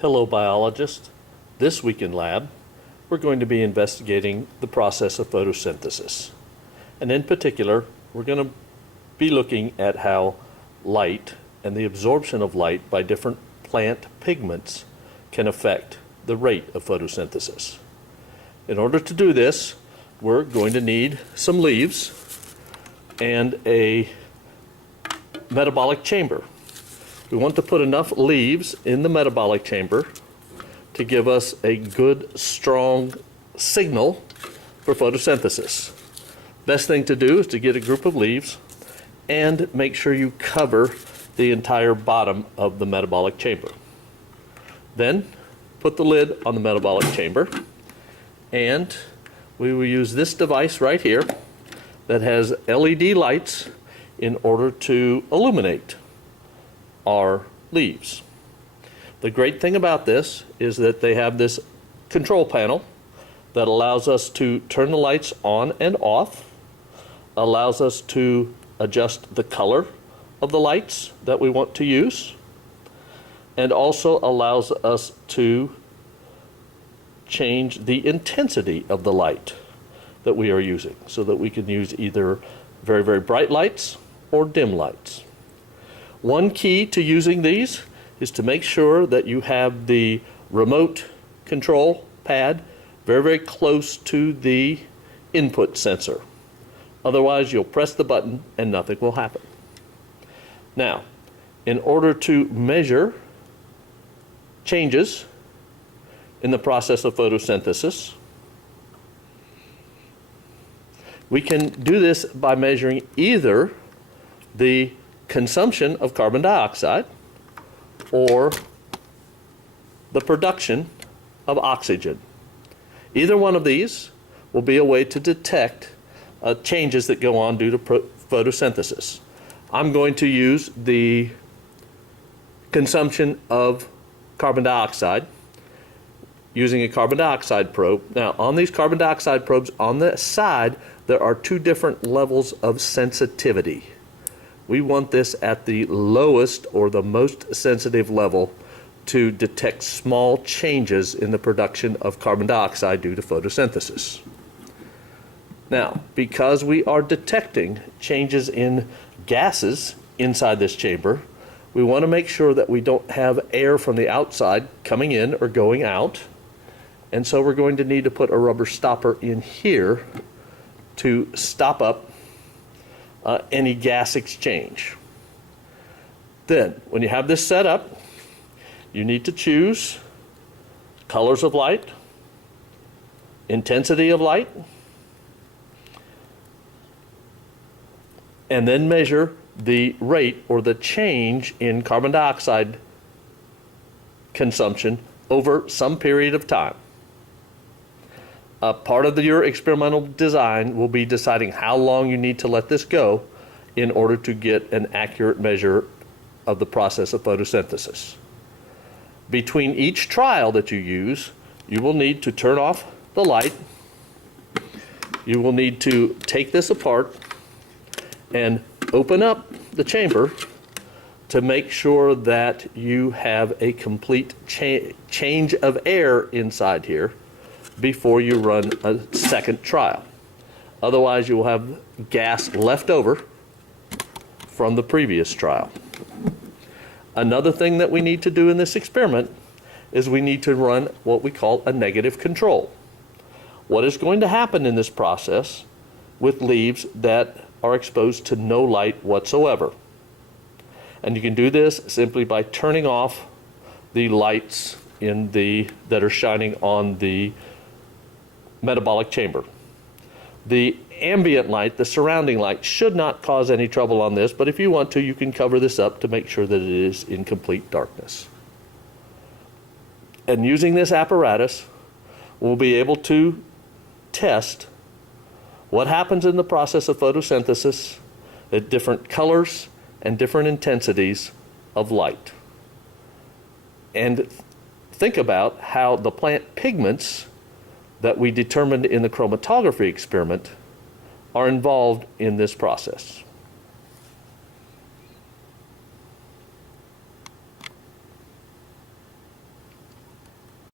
Hello biologists. This week in lab, we're going to be investigating the process of photosynthesis. And in particular, we're going to be looking at how light and the absorption of light by different plant pigments can affect the rate of photosynthesis. In order to do this, we're going to need some leaves and a metabolic chamber. We want to put enough leaves in the metabolic chamber to give us a good, strong signal for photosynthesis. Best thing to do is to get a group of leaves and make sure you cover the entire bottom of the metabolic chamber. Then put the lid on the metabolic chamber, and we will use this device right here that has LED lights in order to illuminate our leaves. The great thing about this is that they have this control panel that allows us to turn the lights on and off, allows us to adjust the color of the lights that we want to use, and also allows us to change the intensity of the light that we are using so that we can use either very, very bright lights or dim lights. One key to using these is to make sure that you have the remote control pad very, very close to the input sensor. Otherwise, you'll press the button and nothing will happen. Now, in order to measure changes in the process of photosynthesis, we can do this by measuring either the consumption of carbon dioxide or the production of oxygen. Either one of these will be a way to detect changes that go on due to photosynthesis. I'm going to use the consumption of carbon dioxide using a carbon dioxide probe. Now, on these carbon dioxide probes on the side, there are two different levels of sensitivity. We want this at the lowest or the most sensitive level to detect small changes in the production of carbon dioxide due to photosynthesis. Now, because we are detecting changes in gases inside this chamber, we want to make sure that we don't have air from the outside coming in or going out. And so we're going to need to put a rubber stopper in here to stop up any gas exchange. Then, when you have this set up, you need to choose colors of light, intensity of light, and then measure the rate or the change in carbon dioxide consumption over some period of time. A part of your experimental design will be deciding how long you need to let this go in order to get an accurate measure of the process of photosynthesis. Between each trial that you use, you will need to turn off the light. You will need to take this apart and open up the chamber to make sure that you have a complete change of air inside here before you run a second trial. Otherwise, you will have gas left over from the previous trial. Another thing that we need to do in this experiment is we need to run what we call a negative control. What is going to happen in this process with leaves that are exposed to no light whatsoever? And you can do this simply by turning off the lights that are shining on the metabolic chamber. The ambient light, the surrounding light, should not cause any trouble on this, but if you want to, you can cover this up to make sure that it is in complete darkness. And using this apparatus, we'll be able to test what happens in the process of photosynthesis at different colors and different intensities of light. And think about how the plant pigments that we determined in the chromatography experiment are involved in this process.